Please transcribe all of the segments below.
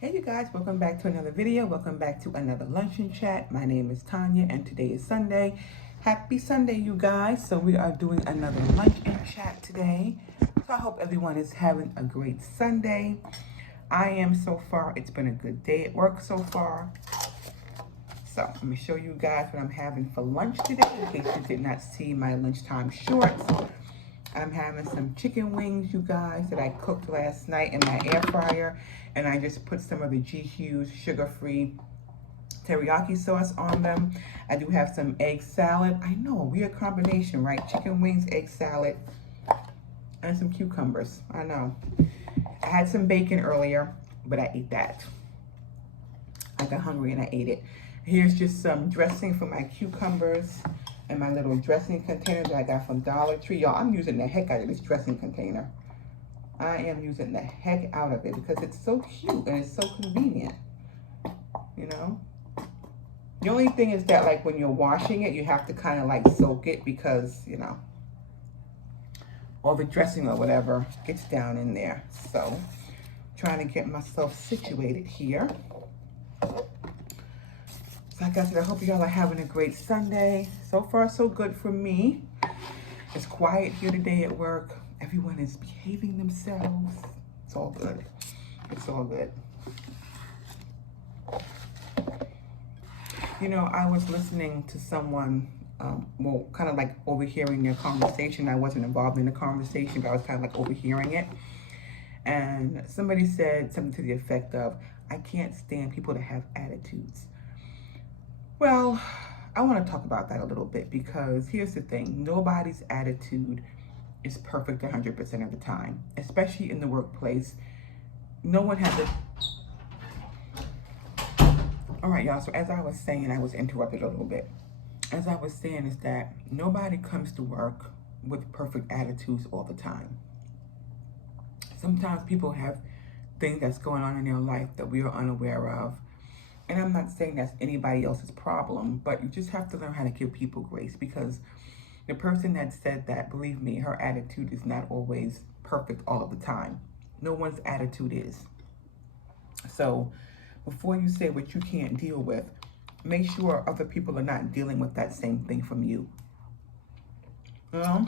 Hey you guys, welcome back to another video. Welcome back to another luncheon chat. My name is Tanya and today is Sunday. Happy Sunday, you guys. So we are doing another luncheon chat today. So I hope everyone is having a great Sunday. I am so far. It's been a good day at work so far. So let me show you guys what I'm having for lunch today in case you did not see my lunchtime shorts. I'm having some chicken wings, you guys, that I cooked last night in my air fryer. And I just put some of the G Hughes sugar-free teriyaki sauce on them. I do have some egg salad. I know, a weird combination, right? Chicken wings, egg salad, and some cucumbers. I know. I had some bacon earlier, but I ate that. I got hungry and I ate it. Here's just some dressing for my cucumbers and my little dressing container that I got from Dollar Tree. Y'all, I'm using the heck out of this dressing container. I am using the heck out of it because it's so cute and it's so convenient, you know? The only thing is that, like, when you're washing it, you have to kind of, like, soak it because, you know, all the dressing or whatever gets down in there. So, trying to get myself situated here. So like I said, I hope y'all are having a great Sunday. So far, so good for me. It's quiet here today at work. Everyone is behaving themselves. It's all good. It's all good. You know, I was listening to someone, well, kind of like overhearing their conversation. I wasn't involved in the conversation, but I was kind of like overhearing it. And somebody said something to the effect of, I can't stand people that have attitudes. Well, I want to talk about that a little bit because here's the thing. Nobody's attitude is perfect 100% of the time, especially in the workplace. No one has a... All right, y'all. So as I was saying, I was interrupted a little bit. As I was saying is that nobody comes to work with perfect attitudes all the time. Sometimes people have things that's going on in their life that we are unaware of. And I'm not saying that's anybody else's problem, but you just have to learn how to give people grace because the person that said that, believe me, her attitude is not always perfect all of the time. No one's attitude is. So before you say what you can't deal with, make sure other people are not dealing with that same thing from you. You know?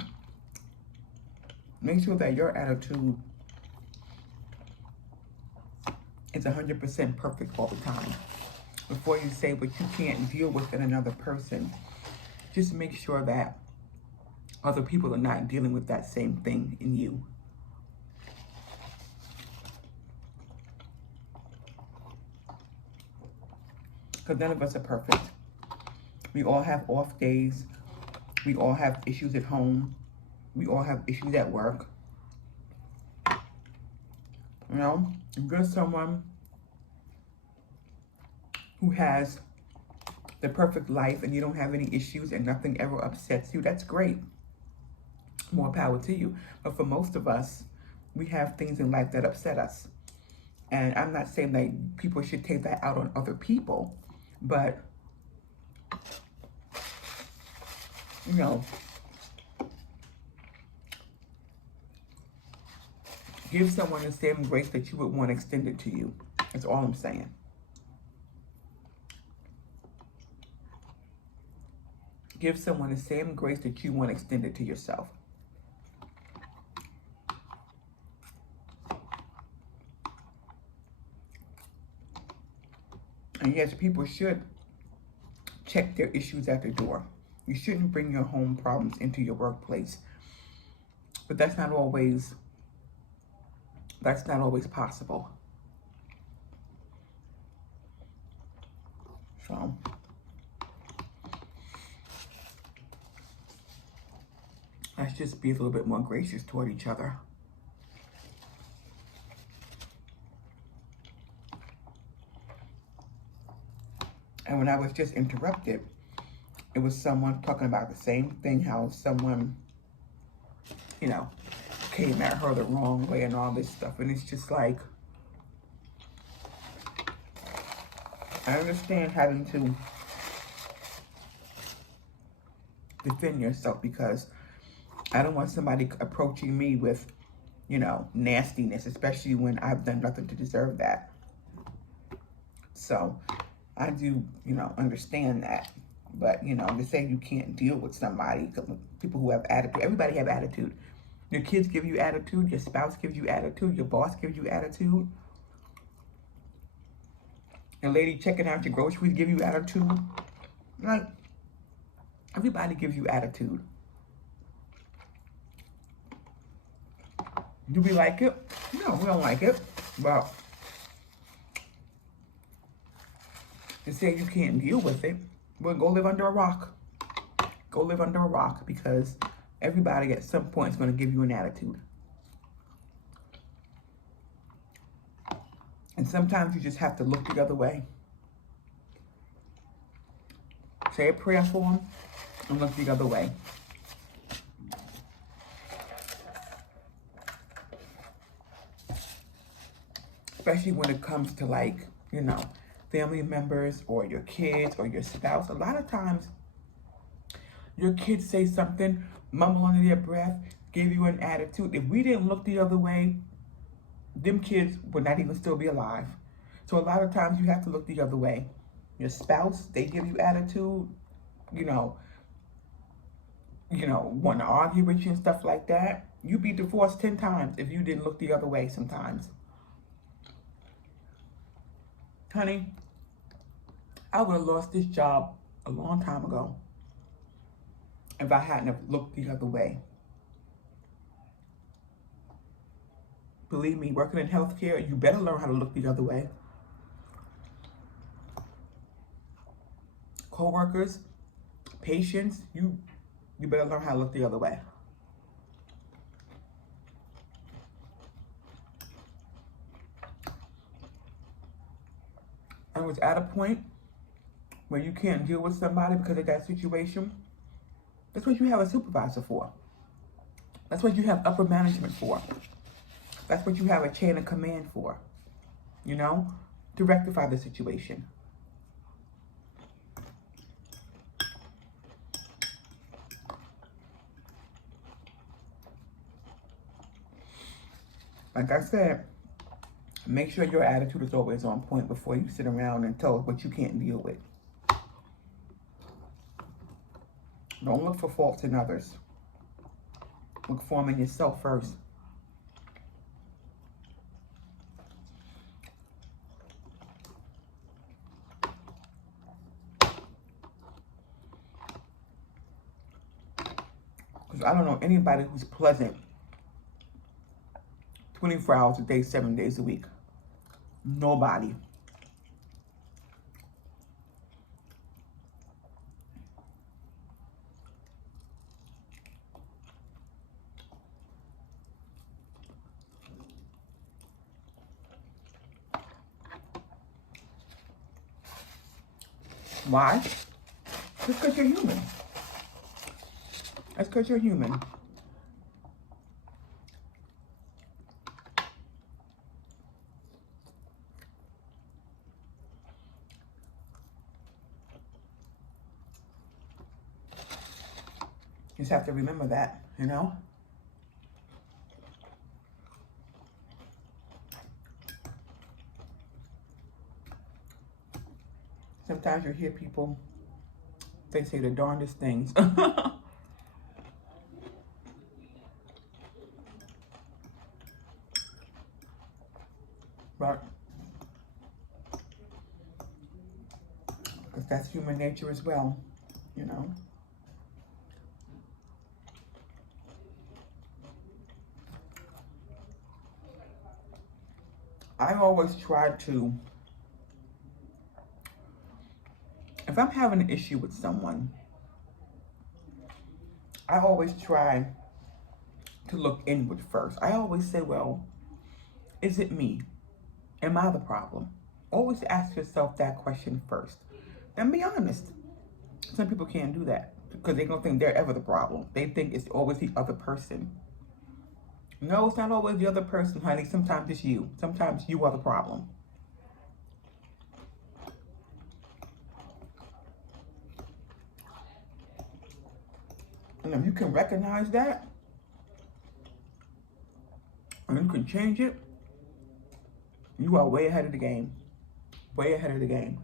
Make sure that your attitude is 100% perfect all the time. Before you say what you can't deal with in another person, just make sure that other people are not dealing with that same thing in you. Because none of us are perfect. We all have off days. We all have issues at home. We all have issues at work. You know, if you're someone who has the perfect life and you don't have any issues and nothing ever upsets you, that's great. More power to you. But for most of us, we have things in life that upset us. And I'm not saying that people should take that out on other people, but, you know, give someone the same grace that you would want extended to you. That's all I'm saying. Give someone the same grace that you want extended to yourself. And yes, people should check their issues at the door. You shouldn't bring your home problems into your workplace. But that's not always possible. So let's just be a little bit more gracious toward each other. And when I was just interrupted, it was someone talking about the same thing, how someone, you know, came at her the wrong way and all this stuff. And it's just like, I understand having to defend yourself because I don't want somebody approaching me with, you know, nastiness, especially when I've done nothing to deserve that. So I do, understand that. But, to say you can't deal with somebody, people who have attitude, everybody have attitude. Your kids give you attitude, your spouse gives you attitude, your boss gives you attitude. Your lady checking out your groceries give you attitude. Like, everybody gives you attitude. Do we like it? No, we don't like it. But to say you can't deal with it, well, go live under a rock. Go live under a rock, because everybody at some point is going to give you an attitude. And sometimes you just have to look the other way. Say a prayer for them and look the other way. Especially when it comes to, like, family members or your kids or your spouse. A lot of times your kids say something, mumble under their breath, give you an attitude. If we didn't look the other way, them kids would not even still be alive. So a lot of times you have to look the other way. Your spouse, they give you attitude, want to argue with you and stuff like that. You'd be divorced 10 times if you didn't look the other way sometimes. Honey, I would have lost this job a long time ago if I hadn't have looked the other way. Believe me, working in healthcare, you better learn how to look the other way. Co-workers, patients, you better learn how to look the other way. I was at a point where you can't deal with somebody because of that situation. That's what you have a supervisor for. That's what you have upper management for. That's what you have a chain of command for, to rectify the situation. Like I said, make sure your attitude is always on point before you sit around and tell us what you can't deal with. Don't look for faults in others. Look for them in yourself first. Because I don't know anybody who's pleasant 24 hours a day, 7 days a week. Nobody. Why? Just because you're human. That's because you're human. You just have to remember that, Sometimes you hear people, they say the darndest things. But because that's human nature as well, I always try to, if I'm having an issue with someone, I always try to look inward first. I always say, well, is it me? Am I the problem? Always ask yourself that question first. And be honest. Some people can't do that because they don't think they're ever the problem. They think it's always the other person. No, it's not always the other person, honey. Sometimes it's you. Sometimes you are the problem. And if you can recognize that, and you can change it, you are way ahead of the game. Way ahead of the game.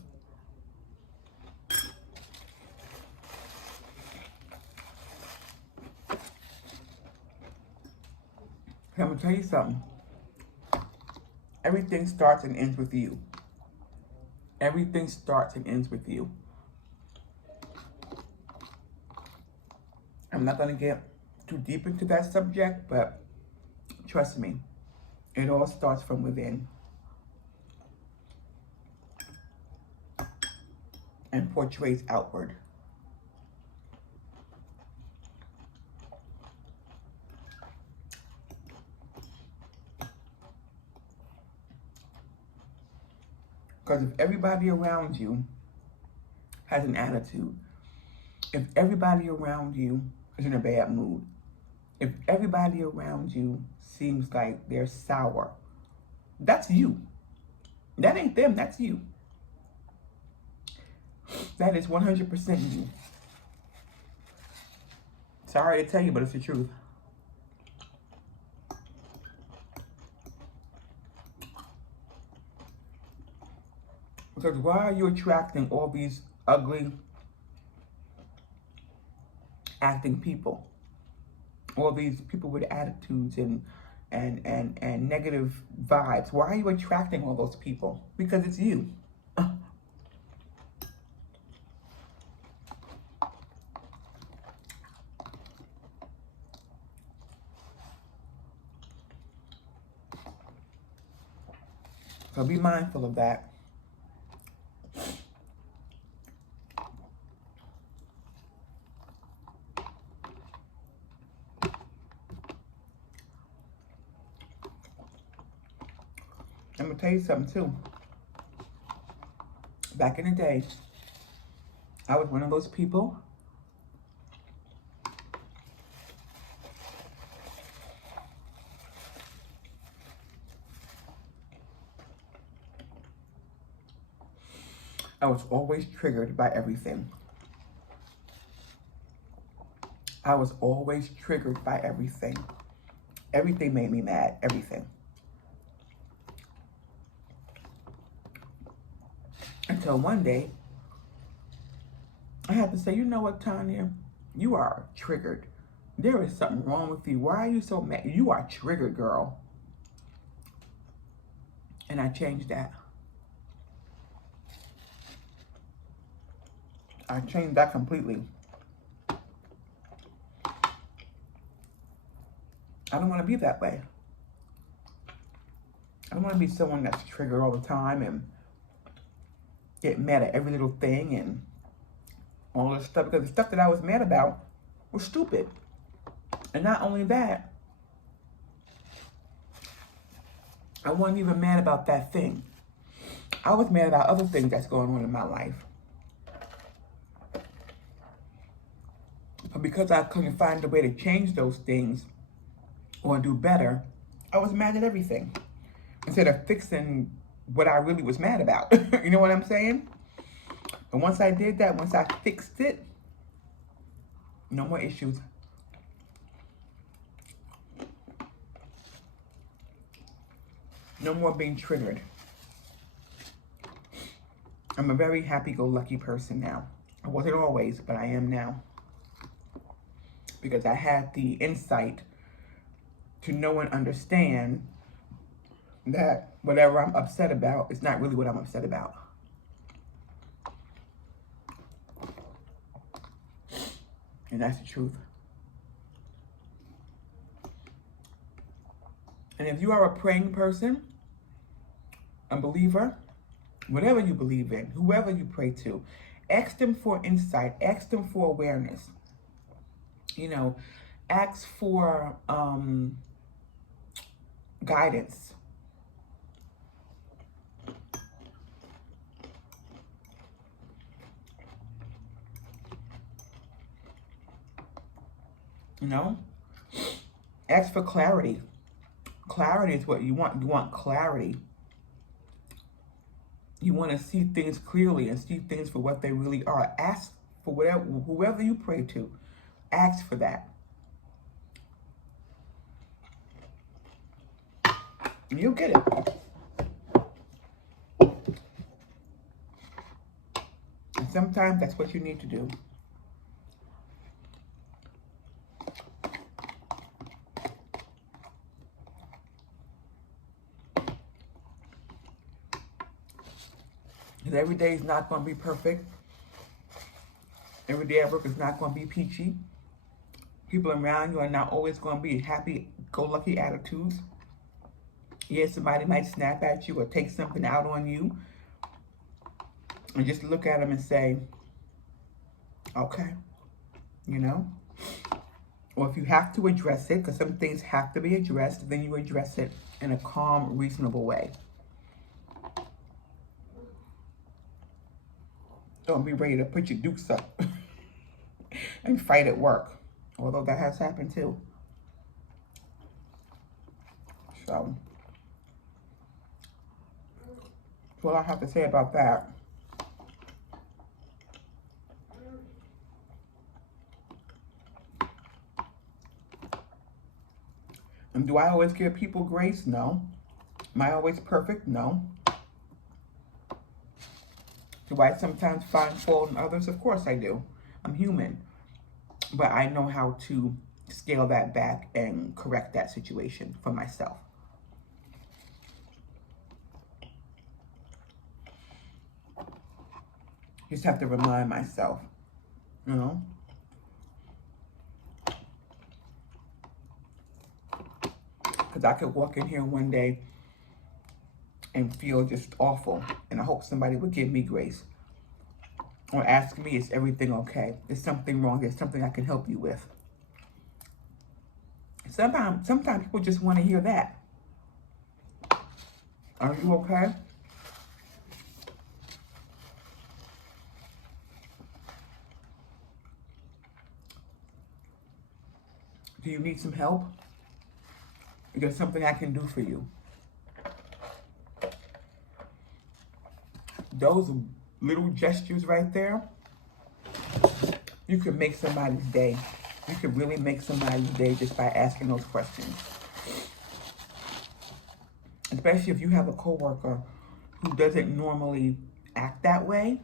I'm gonna tell you something. Everything starts and ends with you. Everything starts and ends with you. I'm not gonna get too deep into that subject, but trust me, it all starts from within and portrays outward. Because if everybody around you has an attitude, if everybody around you is in a bad mood, if everybody around you seems like they're sour, that's you. That ain't them, that's you. That is 100% you. Sorry to tell you, but it's the truth. Because why are you attracting all these ugly acting people? All these people with attitudes and negative vibes. Why are you attracting all those people? Because it's you. So be mindful of that. I'm gonna tell you something too. Back in the day, I was one of those people I was always triggered by everything. I was always triggered by everything. Everything made me mad, everything. Until one day, I had to say, you know what, Tanya? You are triggered. There is something wrong with you. Why are you so mad? You are triggered, girl. And I changed that. I changed that completely. I don't want to be that way. I don't want to be someone that's triggered all the time and get mad at every little thing and all this stuff. Because the stuff that I was mad about was stupid. And not only that, I wasn't even mad about that thing. I was mad about other things that's going on in my life. But because I couldn't find a way to change those things or do better, I was mad at everything instead of fixing what I really was mad about. You know what I'm saying? And once I did that, once I fixed it, no more issues. No more being triggered. I'm a very happy-go-lucky person now. I wasn't always, but I am now. Because I had the insight to know and understand that whatever I'm upset about is not really what I'm upset about. And that's the truth. And if you are a praying person, a believer, whatever you believe in, whoever you pray to, ask them for insight, ask them for awareness. You know, ask for guidance. You know, ask for clarity. Clarity is what you want. You want clarity. You want to see things clearly and see things for what they really are. Ask for whatever, whoever you pray to, ask for that. And you'll get it. sometimes that's what you need to do. Because every day is not going to be perfect. Every day at work is not going to be peachy. People around you are not always going to be happy-go-lucky attitudes. Yes, somebody might snap at you or take something out on you. And just look at them and say, okay, you know? Or if you have to address it, because some things have to be addressed, then you address it in a calm, reasonable way. Don't be ready to put your dukes up and fight at work. Although that has happened too. So, that's what I have to say about that. And do I always give people grace? No. Am I always perfect? No. Do I sometimes find fault in others? Of course I do. I'm human. But I know how to scale that back and correct that situation for myself. Just have to remind myself, you know? Because I could walk in here one day and feel just awful. And I hope somebody would give me grace. Or ask me, is everything okay? Is something wrong? Is something I can help you with? Sometimes people just want to hear that. Are you okay? Do you need some help? Is there something I can do for you? Those little gestures right there, you can make somebody's day. You can really make somebody's day just by asking those questions. Especially if you have a coworker who doesn't normally act that way.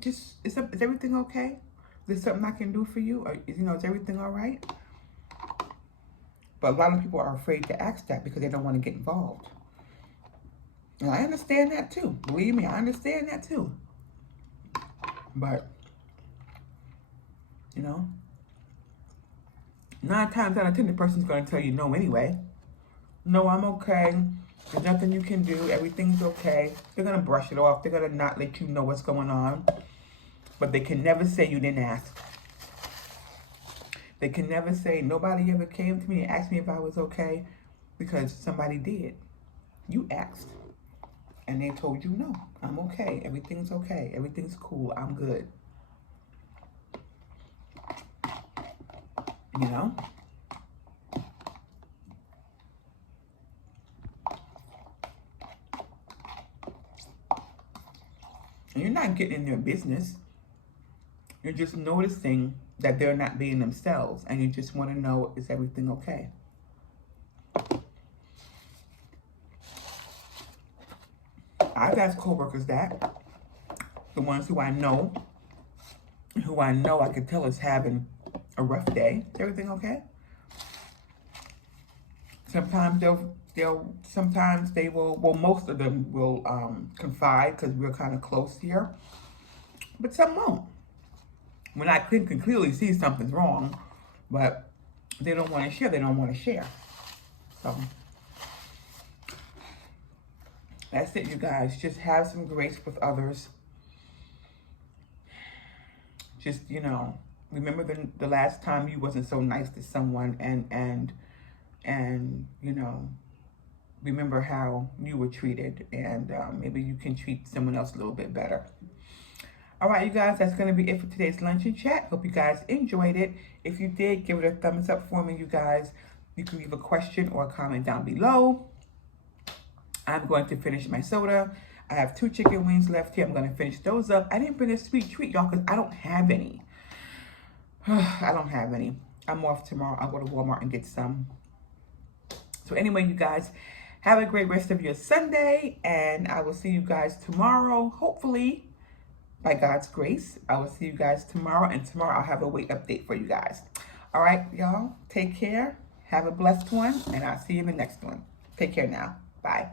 Just, is everything okay? Is there something I can do for you? Or, is everything all right? But a lot of people are afraid to ask that because they don't want to get involved. And I understand that too. Believe me, I understand that too. But, 9 times out of 10, the person's going to tell you no anyway. No, I'm okay. There's nothing you can do. Everything's okay. They're going to brush it off. They're going to not let you know what's going on. But they can never say you didn't ask. They can never say, nobody ever came to me and asked me if I was okay, because somebody did. You asked. And they told you, no, I'm okay. Everything's okay. Everything's cool. I'm good. You know? And you're not getting in their business. You're just noticing that they're not being themselves. And you just want to know, is everything okay? I've asked coworkers that. The ones who I know I could tell is having a rough day. Is everything okay? Sometimes sometimes they will, well, most of them will confide because we're kind of close here. But some won't. When I can clearly see something's wrong, but they don't want to share, they don't want to share. So, that's it, you guys. Just have some grace with others. Just, remember the last time you wasn't so nice to someone and remember how you were treated, and maybe you can treat someone else a little bit better. All right, you guys, that's going to be it for today's luncheon chat. Hope you guys enjoyed it. If you did, give it a thumbs up for me, you guys. You can leave a question or a comment down below. I'm going to finish my soda. I have 2 chicken wings left here. I'm going to finish those up. I didn't bring a sweet treat, y'all, because I don't have any. I don't have any. I'm off tomorrow. I'll go to Walmart and get some. So anyway, you guys, have a great rest of your Sunday, and I will see you guys tomorrow, hopefully, by God's grace. I will see you guys tomorrow, and tomorrow I'll have a weight update for you guys. All right, y'all, take care. Have a blessed one, and I'll see you in the next one. Take care now. Bye.